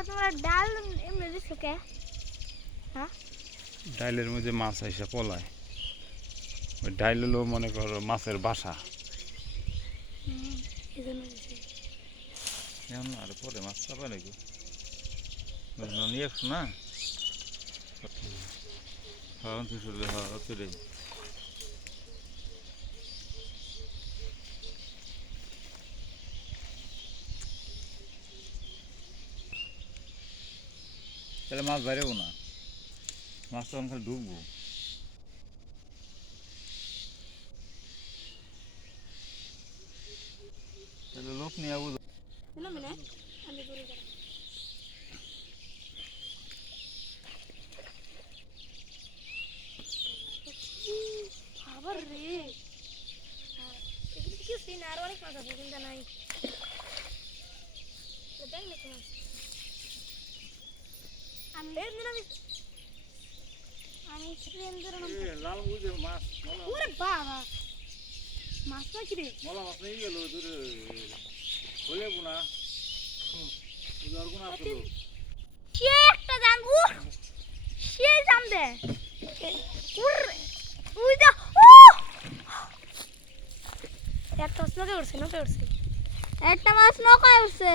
তোমরা ডাল এমনি দিছো কে? হ্যাঁ ডাইলের মধ্যে মাছ আইসা পলায় ওই ডাইল হলো মনে করো মাছের বাসা এজন্য দিছি এখন আর পরে মাছ চাপা নাকি নিয়ে আসো না হ্যাঁ তুই শুনলে হ্যাঁ তুই তাহলে মাছ বাইরেও না মাছ তখন খালি ঢুকবো তাহলে লোক নিয়ে যাবো না মানে আমি বলি দাঁড়া আবার রে এগুলো কি সিন আর অনেক মাছ আছে চিন্তা নাই দেখ না কেমন আমি ট্রেন ধরে লাল বুঝে মাছ ওরে বাবা মাছ না কি রে মলা মাছ নিয়ে গেল দূরে বলে না উদার কোন আসলো সে একটা জানবো সে জানবে ওই দা ও একটা মাছ নকে উঠছে একটা মাছ নকে উঠছে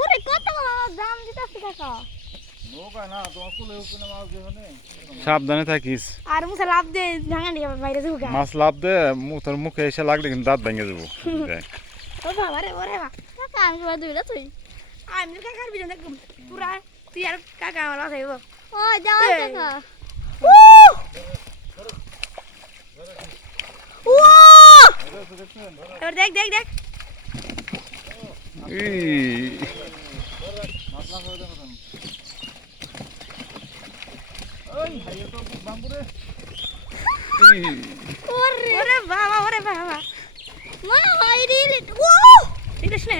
ওরে কত বড় দাম দিতেছে কাকা নৌকা না তোমার কুলে উপরে মাছ দেখানে সাবধানে থাকিস আর মুছে লাভ দে ভাঙা নিয়ে বাইরে যাবো মাছ লাভ দে তোর মুখে এসে লাগলে কিন্তু দাঁত ভেঙে যাবো দেখ ও বাবা রে ওরে বাবা কাকা আমি বাদ দিলা তুই আমি কাকার বিজন একদম পুরা তুই আর কাকা আমার আছে ও যাও কাকা ও দেখ দেখ দেখ এই মাছ লাভ হয়ে দেখো তুমি ওই হাইয়ে তো বাম্বুরে ওরে বাবা মা ভাই রে ও রিকশনে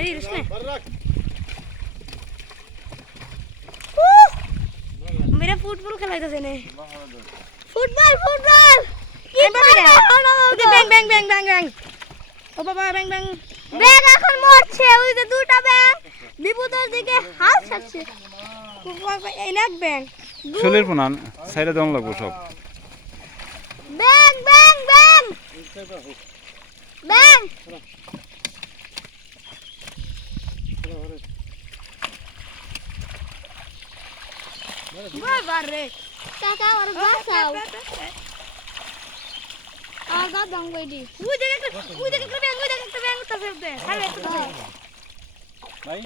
मेरा फुटबॉल খেলাইতাছে নে ফুটবল ব্যাং ও বাবা ব্যাং এখন মরছে ওই যে দুটো ব্যাং বিপদের দিকে হাত ছাড়ছে এই নাক ব্যাং চলের পুনান সাইডে দম লাগবো সব ব্যাং বাবা রে কাকা আর বাঁচাও আগা ব্যাং বইডি ওই দেখ একটা ব্যাং উঠতে ফেলতে আরে ভাই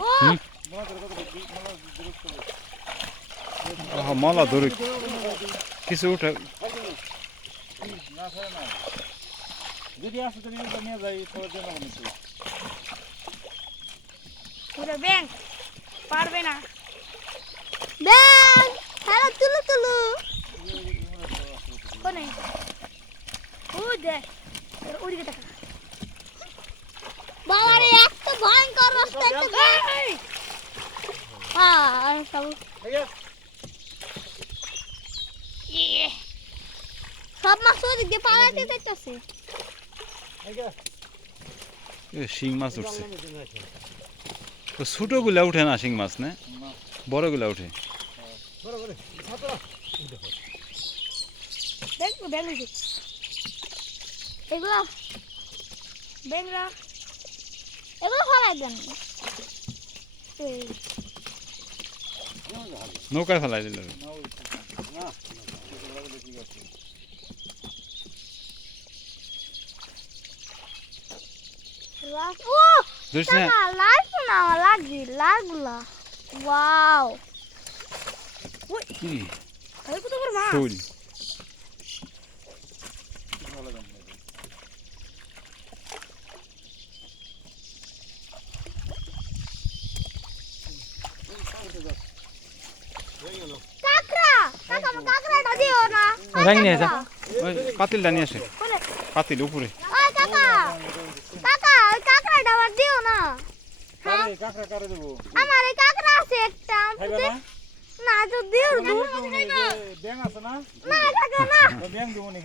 মলা ধরে কিছু উঠে যদি আসে তুমি নিয়ে যাই সবার জন্য পুরো ব্যাং পারবে না ব্যাং হ্যালো তুলু কোনে ও দে ওদিকে তাকা বাবা রে এত ভয়ঙ্কর রাস্তা একটা হ্যাঁ সব সব মাছ ওদিকে পালাতে যাইতাছে শিং মাছ উঠছে তো ছোটো গুলা উঠে না শিং মাছ না বড় গুলা উঠে দেখো ব্যাং এগুলো ব্যাংরা এগুলো ফলাই দেন নৌকায় ফেলাই দিল ও না লাগগুলা ওয়াও ওই কি আরে কত বড় মাছ শোল কাকড়াটা দিও না রাঙ নিয়ে যা ওই পাতিলটা নিয়ে আসে পাতিল উপরে ওই কাকা ওই কাকড়াটা আবার দিও না কাকড়া কারে দেবো আমার এই কাকড়া আছে একটা না তো দিও ব্যাং আছে না না কাকা না ব্যাং দেবো নি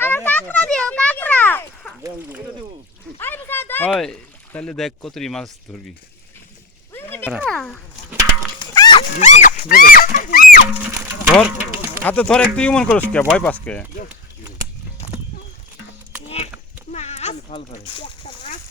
আমার কাকড়া দিও কাকড়া হয় তাহলে দেখ কতরি মাছ ধরবি ধর হাতে ধর একটু ইমন করিস কে ভয় পাস কে মাছ একটা মাছ